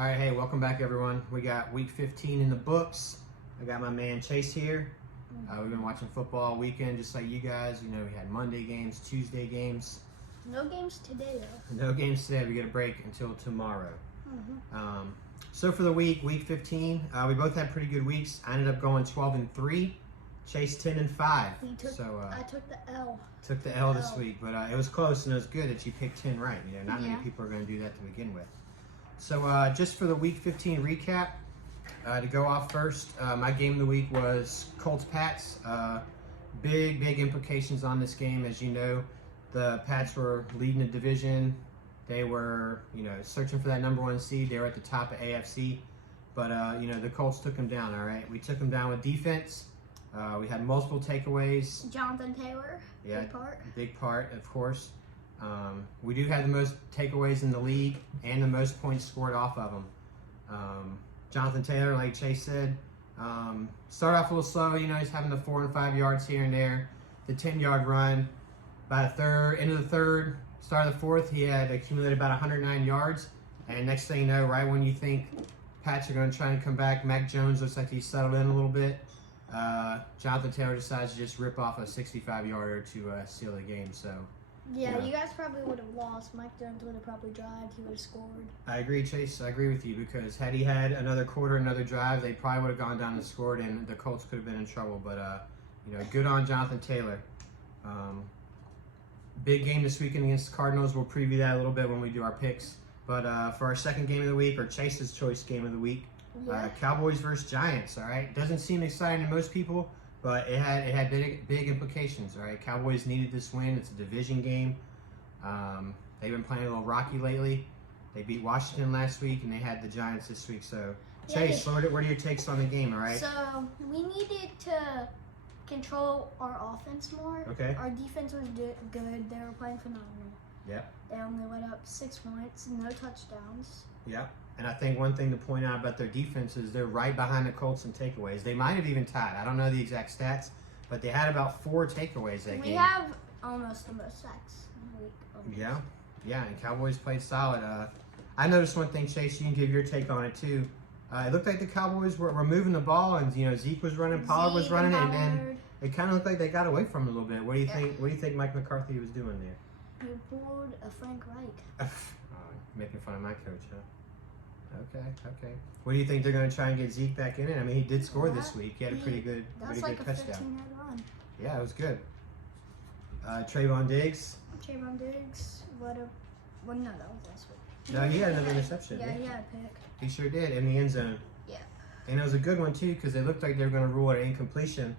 All right, hey, welcome back, everyone. We got week 15 in the books. I got my man Chase here. We've been watching football all weekend, just like you guys. You know, we had Monday games, Tuesday games. No games today, though. No games today. We get a break until tomorrow. So for the week 15, we both had pretty good weeks. I ended up going 12-3. Chase 10-5. I took the L. Took the L this week, but it was close and it was good that you picked 10 right. You know, not many people are going to do that to begin with. So just for the week 15 recap, to go off first, my game of the week was Colts-Pats. Big implications on this game. As you know, the Pats were leading the division. They were, searching for that number 1 seed. They were at the top of AFC. But, the Colts took them down, all right? We took them down with defense. We had multiple takeaways. Jonathan Taylor, big part. Big part, of course. We do have the most takeaways in the league and the most points scored off of them. Jonathan Taylor, like Chase said, started off a little slow. He's having the 4 and 5 yards here and there. The 10-yard run. By the end of the third, start of the fourth, he had accumulated about 109 yards. And next thing you know, right when you think Pats are going to try and come back, Mac Jones looks like he's settled in a little bit. Jonathan Taylor decides to just rip off a 65-yarder to seal the game. So. Yeah, you guys probably would have lost. Mike Jones would have probably drive. He would have scored. I agree, Chase. I agree with you because had he had another quarter, another drive, they probably would have gone down and scored, and the Colts could have been in trouble. But, good on Jonathan Taylor. Big game this weekend against the Cardinals. We'll preview that a little bit when we do our picks. But for our second game of the week, or Chase's choice game of the week, Cowboys versus Giants, all right? Doesn't seem exciting to most people. But it had big implications, right? Cowboys needed this win. It's a division game. They've been playing a little rocky lately. They beat Washington last week, and they had the Giants this week. So, Chase, what are your takes on the game, all right? So, we needed to control our offense more. Okay. Our defense was good. They were playing phenomenal. Yep. They only went up 6 points, no touchdowns. Yep. And I think one thing to point out about their defense is they're right behind the Colts in takeaways. They might have even tied. I don't know the exact stats, but they had about 4 takeaways that game. We have almost the most sacks in the week. Yeah, and Cowboys played solid. I noticed one thing, Chase, you can give your take on it too. It looked like the Cowboys were moving the ball, and Zeke was running, Pollard was running, and then it kind of looked like they got away from it a little bit. What do you think? What do you think Mike McCarthy was doing there? He pulled a Frank Reich. Making fun of my coach, huh? Okay. What do you think they're going to try and get Zeke back in it? I mean, he did score this week. He had a pretty good touchdown. That's like a 15-yard run. Yeah, it was good. Trayvon Diggs. Well, no, that was last week. No, he had another interception. Yeah, he had a pick. He sure did, in the end zone. Yeah. And it was a good one, too, because it looked like they were going to rule it incompletion.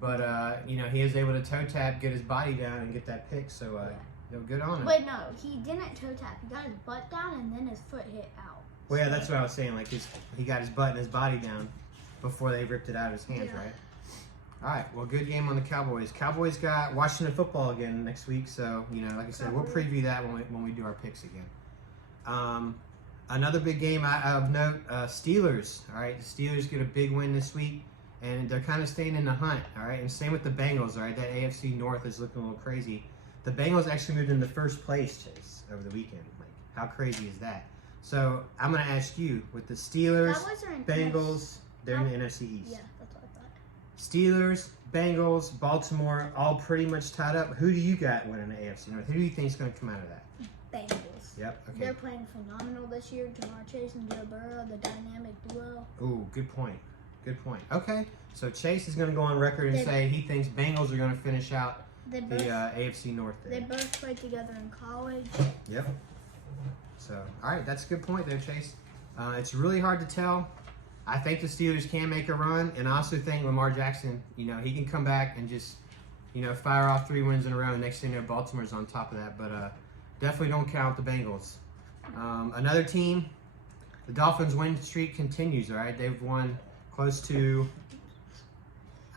But, he was able to toe tap, get his body down, and get that pick. So, good on him. Wait, no, he didn't toe tap. He got his butt down, and then his foot hit out. Well, yeah, that's what I was saying. Like, he got his butt and his body down before they ripped it out of his hands, right? All right, well, good game on the Cowboys. Cowboys got Washington football again next week, so, like I said, we'll preview that when we do our picks again. Another big game of note, Steelers, all right? The Steelers get a big win this week, and they're kind of staying in the hunt, all right? And same with the Bengals, all right? That AFC North is looking a little crazy. The Bengals actually moved into first place, Chase, over the weekend. Like, how crazy is that? So, I'm going to ask you, with the Steelers, Bengals, they're in the NFC East. Yeah, that's what I thought. Steelers, Bengals, Baltimore, all pretty much tied up. Who do you got winning the AFC North? Who do you think is going to come out of that? Bengals. Yep, okay. They're playing phenomenal this year. Chaize and Joe Burrow, the dynamic duo. Ooh, good point. Okay, so Chase is going to go on record and say he thinks Bengals are going to finish out the AFC North there. They both played together in college. Yep. So, all right, that's a good point there, Chase. It's really hard to tell. I think the Steelers can make a run, and I also think Lamar Jackson, he can come back and just, fire off 3 wins in a row. Next thing you know, Baltimore's on top of that, but definitely don't count the Bengals. Another team, the Dolphins' win streak continues, all right? They've won close to,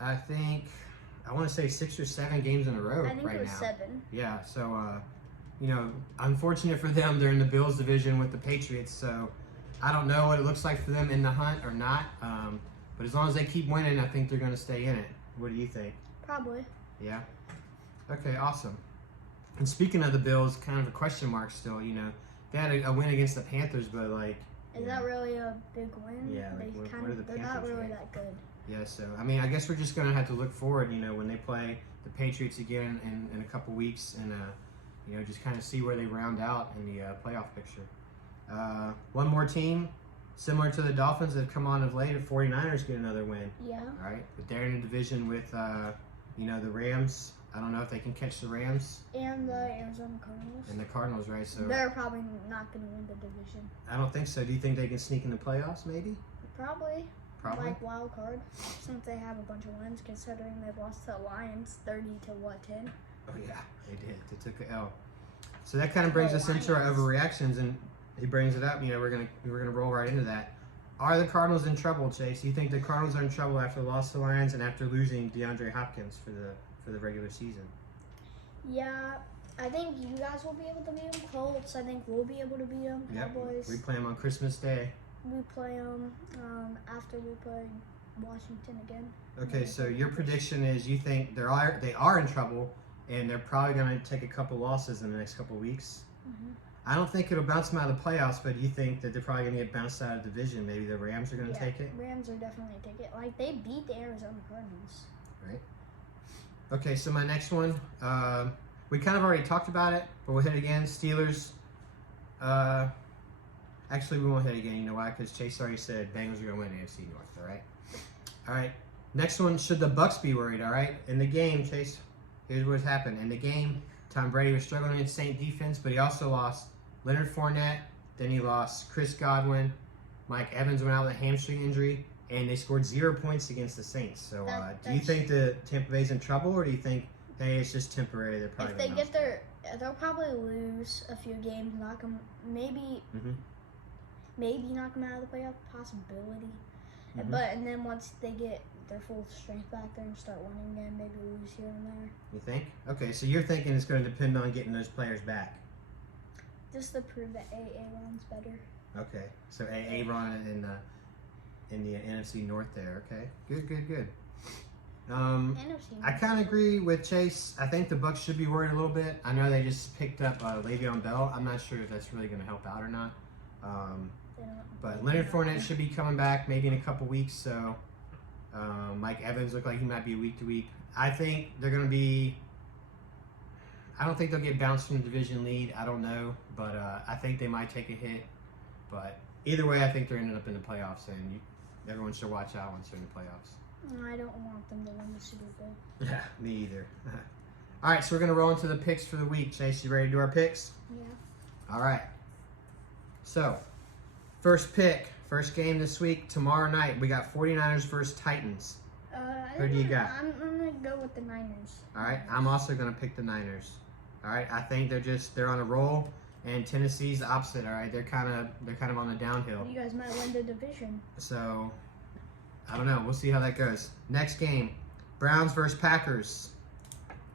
I want to say 6 or 7 games in a row right now. I think it was 7. Yeah, so, unfortunate for them, they're in the Bills division with the Patriots, so I don't know what it looks like for them in the hunt or not, but as long as they keep winning, I think they're going to stay in it. What do you think? Probably. Yeah? Okay, awesome. And speaking of the Bills, kind of a question mark still, they had a win against the Panthers, but, Is that really a big win? Yeah, like, what are the they're not Panthers really rate? that good. Yeah, so I mean, I guess we're just gonna have to look forward. When they play the Patriots again in a couple weeks, and just kind of see where they round out in the playoff picture. One more team, similar to the Dolphins that have come on of late, the 49ers get another win. Yeah. All right, but they're in a division with the Rams. I don't know if they can catch the Rams And the Arizona Cardinals. and the Cardinals, right? So They're probably not going to win the division. I don't think so. Do you think they can sneak in the playoffs? Maybe. Probably. Probably. Like wild card, since they have a bunch of wins, considering they've lost to the Lions 30 to 10. Oh yeah, they did. They took an L. So that kind of brings us into our Lions. overreactions, and he brings it up. We're gonna roll right into that. Are the Cardinals in trouble, Chase? Do you think the Cardinals are in trouble after the loss to the Lions and after losing DeAndre Hopkins for the regular season? Yeah, I think you guys will be able to beat them. Colts, I think we'll be able to beat them. Yep. Cowboys, We play them on Christmas Day. we play them after we play Washington again. Okay, so your prediction is you think they are in trouble, and they're probably going to take a couple losses in the next couple weeks. Mm-hmm. I don't think it'll bounce them out of the playoffs, but you think that they're probably going to get bounced out of the division. Maybe the Rams are going to take it? Rams are definitely take it. Like, they beat the Arizona Cardinals. Right. Okay, so my next one, we kind of already talked about it, but we'll hit it again. Steelers. Actually, we won't hit it again. You know why? Because Chase already said Bengals are going to win AFC North, all right? All right. Next one, should the Bucks be worried, all right? In the game, Chase, here's what's happened. In the game, Tom Brady was struggling against Saint defense, but he also lost Leonard Fournette. Then he lost Chris Godwin. Mike Evans went out with a hamstring injury, and they scored 0 points against the Saints. So do you think the Tampa Bay's in trouble, or do you think, hey, it's just temporary? They're probably If they get they'll probably lose a few games, knock them, maybe knock them out of the playoff possibility. And then once they get their full strength back there and start winning again, maybe lose here and there. You think? Okay, so you're thinking it's going to depend on getting those players back. Just to prove that Aaron's better. Okay, so Aaron in the NFC North there. Okay, good. I kind of agree with Chase. I think the Bucks should be worried a little bit. I know they just picked up Le'Veon Bell. I'm not sure if that's really going to help out or not. But Leonard Fournette should be coming back maybe in a couple weeks. So Mike Evans looked like he might be week to week. I think they're going to be. I don't think they'll get bounced from the division lead. I don't know, but I think they might take a hit. But either way, I think they're ending up in the playoffs, and everyone should watch out once they're in the playoffs. I don't want them to win the Super Bowl. Yeah, me either. All right, so we're going to roll into the picks for the week. Chase, you ready to do our picks? Yeah. All right. So, first pick, first game this week, tomorrow night, we got 49ers versus Titans. Who do you got? I'm going to go with the Niners. All right, I'm also going to pick the Niners. All right, I think they're on a roll, and Tennessee's the opposite. All right, they're kind of on the downhill. You guys might win the division. So, I don't know. We'll see how that goes. Next game, Browns versus Packers.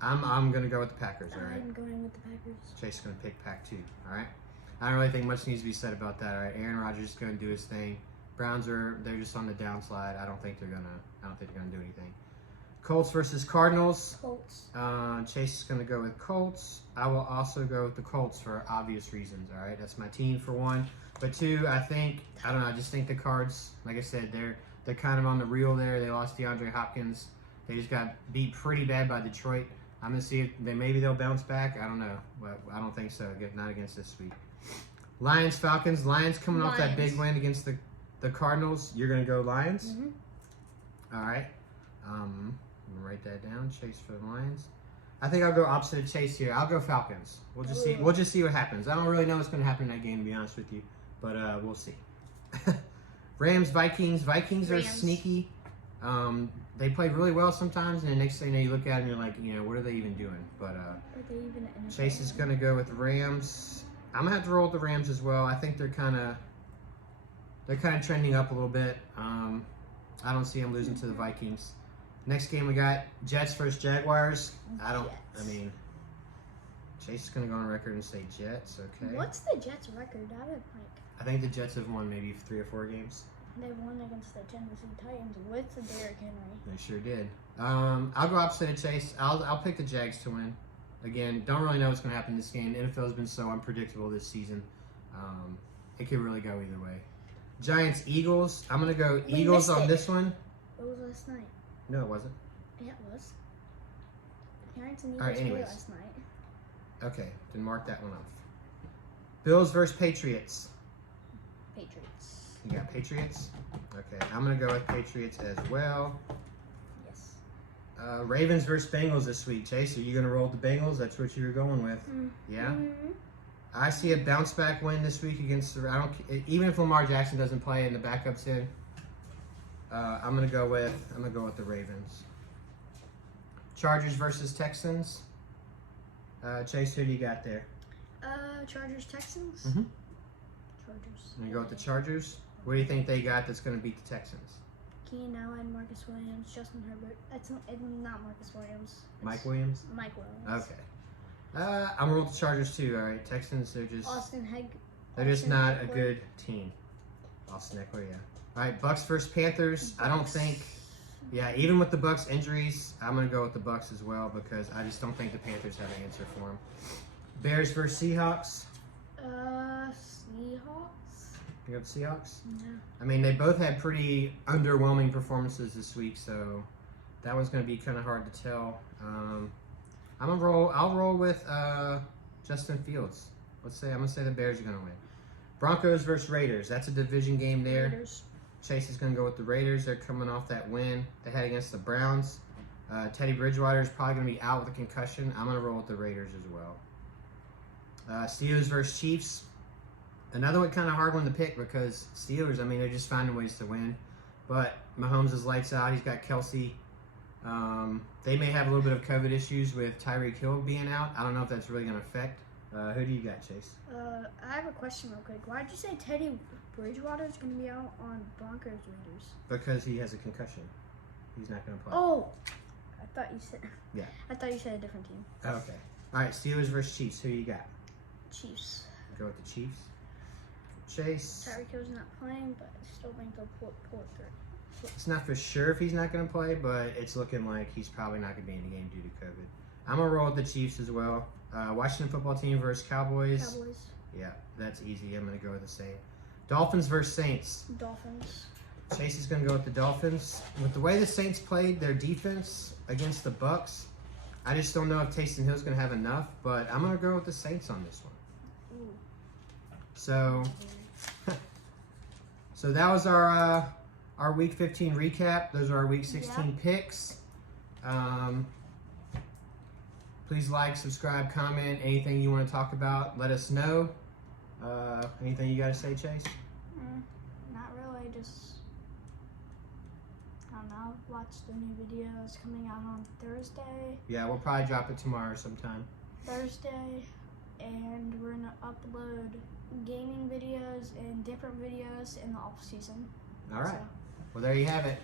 I'm going to go with the Packers. All right. I'm going with the Packers. Chase is going to pick Pack 2. All right. I don't really think much needs to be said about that. All right. Aaron Rodgers is going to do his thing. Browns they're just on the downslide. I don't think they're gonna do anything. Colts versus Cardinals. Colts. Chase is going to go with Colts. I will also go with the Colts for obvious reasons. All right, that's my team for one. But two, I just think the Cards, like I said, they're kind of on the reel there. They lost DeAndre Hopkins. They just got beat pretty bad by Detroit. I'm gonna see if maybe they'll bounce back. I don't know, but I don't think so. Not against this week. Lions Falcons. Lions coming off that big win against the Cardinals. You're gonna go Lions. Mm-hmm. All right. I'm gonna write that down. Chase for the Lions. I think I'll go opposite of Chase here. I'll go Falcons. We'll just see. We'll just see what happens. I don't really know what's gonna happen in that game, to be honest with you, but we'll see. Rams Vikings. Vikings are sneaky. They play really well sometimes, and the next thing you know, you look at them, you're like, what are they even doing? But Chase is gonna go with the Rams. I'm gonna have to roll with the Rams as well. I think they're kind of trending up a little bit. I don't see them losing to the Vikings. Next game we got Jets versus Jaguars. Chase is gonna go on record and say Jets. Okay. What's the Jets' record? I think the Jets have won maybe 3 or 4 games. They won against the Tennessee Titans with Derrick Henry. They sure did. I'll go opposite of Chase. I'll pick the Jags to win. Again, don't really know what's going to happen in this game. The NFL has been so unpredictable this season. It could really go either way. Giants, Eagles. I'm going to go We Eagles missed on it. this one. It was last night. No, it wasn't. Yeah, it was. Giants and All right, Eagles played anyways. last night. Okay, then mark that one off. Bills versus Patriots. Patriots. You got Patriots? Okay, I'm going to go with Patriots as well. Yes. Ravens versus Bengals this week. Chase, are you going to roll the Bengals? That's what you were going with. Yeah? Mm-hmm. I see a bounce back win this week against the. Even if Lamar Jackson doesn't play and the backup's in, I'm gonna go with the Ravens. Chargers versus Texans. Chase, who do you got there? Chargers, Texans. Mhm. Chargers. I'm gonna go with the Chargers. What do you think they got that's gonna beat the Texans? Keenan Allen, Marcus Williams, Justin Herbert. It's not Marcus Williams. It's Mike Williams. Mike Williams. Okay. I'm gonna roll with the Chargers too. All right, Texans. They're just Austin not a Eckler. good team. Austin Eckler, yeah. All right, Bucks versus Panthers. I don't Bucks. think. Yeah, even with the Bucks injuries, I'm gonna go with the Bucks as well because I just don't think the Panthers have an answer for them. Bears versus Seahawks. Seahawks. You got the Seahawks? No. I mean, they both had pretty underwhelming performances this week, so that one's gonna be kind of hard to tell. I'll roll with Justin Fields. I'm gonna say the Bears are gonna win. Broncos versus Raiders. That's a division game there. Raiders. Chase is going to go with the Raiders. They're coming off that win they had against the Browns. Teddy Bridgewater is probably going to be out with a concussion. I'm going to roll with the Raiders as well. Steelers versus Chiefs. Another one kind of hard one to pick because Steelers, I mean, they're just finding ways to win. But Mahomes is lights out. He's got Kelsey. They may have a little bit of COVID issues with Tyreek Hill being out. I don't know if that's really going to affect. Who do you got, Chase? I have a question real quick. Why'd you say Teddy Bridgewater is going to be out on Broncos Raiders? Because he has a concussion. He's not going to play. Oh, I thought you said. Yeah. I thought you said a different team. Okay. All right, Steelers versus Chiefs. Who you got? Chiefs. Go with the Chiefs. Chase. Tyreek Hill's not playing, but I still think they'll pull it through. It's not for sure if he's not going to play, but it's looking like he's probably not going to be in the game due to COVID. I'm going to roll with the Chiefs as well. Washington football team versus Cowboys. Cowboys. Yeah, that's easy. I'm going to go with the same. Dolphins versus Saints. Dolphins. Chase is going to go with the Dolphins. With the way the Saints played their defense against the Bucks, I just don't know if Taysom Hill's going to have enough, but I'm going to go with the Saints on this one. Ooh. So that was our Week 15 recap. Those are our Week 16 picks. Please like, subscribe, comment, anything you want to talk about, let us know. Anything you got to say, Chase? Not really, just, I don't know, watch the new videos coming out on Thursday, Yeah, we'll probably drop it tomorrow sometime. and we're going to upload gaming videos and different videos in the off season. All right. So. Well, there you have it.